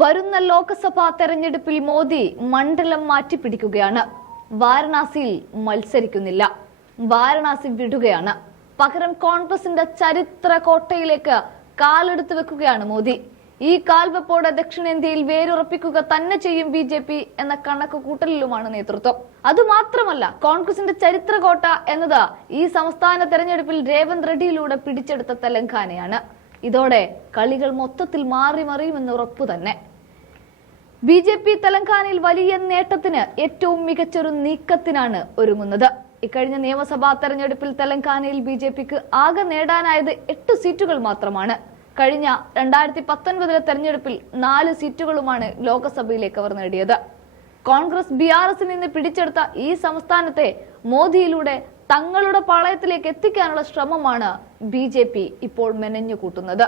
വരുന്ന ലോക്സഭാ തെരഞ്ഞെടുപ്പിൽ മോദി മണ്ഡലം മാറ്റിപ്പിടിക്കുകയാണ്. വാരണാസിയിൽ മത്സരിക്കുന്നില്ല. വാരണാസി വിടുകയാണ്. പകരം കോൺഗ്രസിന്റെ ചരിത്ര കോട്ടയിലേക്ക് കാലെടുത്തു വെക്കുകയാണ് മോദി. ഈ കാൽവെപ്പോടെ ദക്ഷിണേന്ത്യയിൽ വേരുറപ്പിക്കുക തന്നെ ചെയ്യും ബി ജെ പി എന്ന കണക്ക് കൂട്ടലിലുമാണ് നേതൃത്വം. അതുമാത്രമല്ല കോൺഗ്രസിന്റെ ചരിത്ര കോട്ട എന്നത് ഈ സംസ്ഥാന തെരഞ്ഞെടുപ്പിൽ രേവന്ത് റെഡ്ഡിയിലൂടെ പിടിച്ചെടുത്ത തെലങ്കാനയാണ്. ഇതോടെ കളികൾ മൊത്തത്തിൽ മാറി മറിയുമെന്ന് ഉറപ്പു തന്നെ. ബി ജെ പി തെലങ്കാനയിൽ വലിയ നേട്ടത്തിന് ഏറ്റവും മികച്ചൊരു നീക്കത്തിനാണ് ഒരുങ്ങുന്നത്. ഇക്കഴിഞ്ഞ നിയമസഭാ തെരഞ്ഞെടുപ്പിൽ തെലങ്കാനയിൽ ബി ജെ പിക്ക് ആകെ നേടാനായത് എട്ട് സീറ്റുകൾ മാത്രമാണ്. കഴിഞ്ഞ രണ്ടായിരത്തി പത്തൊൻപതിലെ തെരഞ്ഞെടുപ്പിൽ നാല് സീറ്റുകളുമാണ് ലോക്സഭയിലേക്ക് അവർ നേടിയത്. കോൺഗ്രസ് ബി ആർ എസിൽ നിന്ന് പിടിച്ചെടുത്ത ഈ സംസ്ഥാനത്തെ മോദിയിലൂടെ തങ്ങളുടെ പാളയത്തിലേക്ക് എത്തിക്കാനുള്ള ശ്രമമാണ് ബി ജെ പി ഇപ്പോൾ മെനഞ്ഞു കൂട്ടുന്നത്.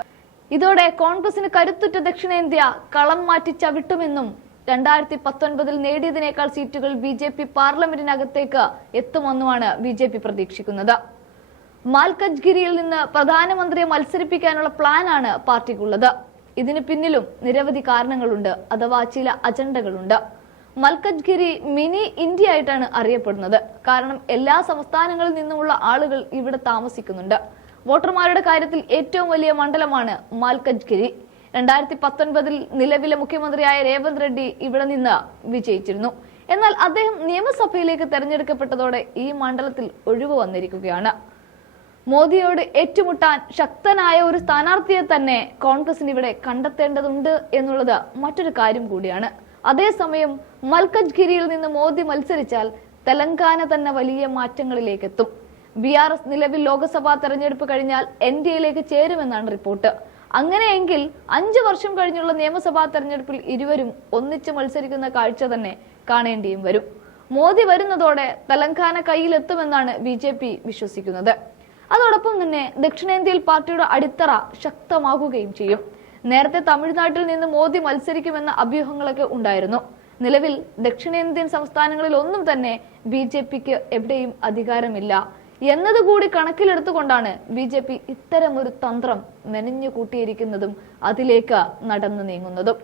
ഇതോടെ കോൺഗ്രസിന് കരുത്തുറ്റ ദക്ഷിണേന്ത്യ കളം മാറ്റി ചവിട്ടുമെന്നും രണ്ടായിരത്തി പത്തൊൻപതിൽ നേടിയതിനേക്കാൾ സീറ്റുകൾ ബി ജെ പി പാർലമെന്റിനകത്തേക്ക് എത്തുമെന്നുമാണ് ബി ജെ പി പ്രതീക്ഷിക്കുന്നത്. മാൽക്കജ്ഗിരിയിൽ നിന്ന് പ്രധാനമന്ത്രിയെ മത്സരിപ്പിക്കാനുള്ള പ്ലാനാണ് പാർട്ടിക്കുള്ളത്. ഇതിന് പിന്നിലും നിരവധി കാരണങ്ങളുണ്ട് അഥവാ ചില അജണ്ടകളുണ്ട്. മൽക്കജ്ഗിരി മിനി ഇന്ത്യ ആയിട്ടാണ് അറിയപ്പെടുന്നത്. കാരണം എല്ലാ സംസ്ഥാനങ്ങളിൽ നിന്നുമുള്ള ആളുകൾ ഇവിടെ താമസിക്കുന്നുണ്ട്. വോട്ടർമാരുടെ കാര്യത്തിൽ ഏറ്റവും വലിയ മണ്ഡലമാണ് മൽക്കജ്ഗിരി. രണ്ടായിരത്തി പത്തൊൻപതിൽ നിലവിലെ മുഖ്യമന്ത്രിയായ രേവന്ത് റെഡ്ഡി ഇവിടെ നിന്ന് വിജയിച്ചിരുന്നു. എന്നാൽ അദ്ദേഹം നിയമസഭയിലേക്ക് തെരഞ്ഞെടുക്കപ്പെട്ടതോടെ ഈ മണ്ഡലത്തിൽ ഒഴിവ് വന്നിരിക്കുകയാണ്. മോദിയോട് ഏറ്റുമുട്ടാൻ ശക്തനായ ഒരു സ്ഥാനാർത്ഥിയെ തന്നെ കോൺഗ്രസിന് ഇവിടെ കണ്ടെത്തേണ്ടതുണ്ട് എന്നുള്ളത് മറ്റൊരു കാര്യം കൂടിയാണ്. അതേസമയം മൽക്കജ്ഗിരിയിൽ നിന്ന് മോദി മത്സരിച്ചാൽ തെലങ്കാന തന്നെ വലിയ മാറ്റങ്ങളിലേക്ക് എത്തും ബി ആർ എസ് നിലവിൽ ലോക്സഭാ തെരഞ്ഞെടുപ്പ് കഴിഞ്ഞാൽ എൻ ഡി എയിലേക്ക് ചേരുമെന്നാണ് റിപ്പോർട്ട്. അങ്ങനെയെങ്കിൽ അഞ്ചു വർഷം കഴിഞ്ഞുള്ള നിയമസഭാ തെരഞ്ഞെടുപ്പിൽ ഇരുവരും ഒന്നിച്ച് മത്സരിക്കുന്ന കാഴ്ച തന്നെ കാണേണ്ടിയും വരും. മോദി വരുന്നതോടെ തെലങ്കാന കയ്യിലെത്തുമെന്നാണ് ബി ജെ പി വിശ്വസിക്കുന്നത്. അതോടൊപ്പം തന്നെ ദക്ഷിണേന്ത്യയിൽ പാർട്ടിയുടെ അടിത്തറ ശക്തമാകുകയും ചെയ്യും. നേരത്തെ തമിഴ്നാട്ടിൽ നിന്ന് മോദി മത്സരിക്കുമെന്ന അഭ്യൂഹങ്ങളൊക്കെ ഉണ്ടായിരുന്നു. നിലവിൽ ദക്ഷിണേന്ത്യൻ സംസ്ഥാനങ്ങളിൽ ഒന്നും തന്നെ ബി ജെ പിക്ക് എവിടെയും അധികാരമില്ല. എന്നതുകൂടി കണക്കിലെടുത്തുകൊണ്ടാണ് ബി ജെ പി ഇത്തരമൊരു തന്ത്രം മെനഞ്ഞു കൂട്ടിയിരിക്കുന്നതും അതിലേക്ക് നടന്നു നീങ്ങുന്നതും.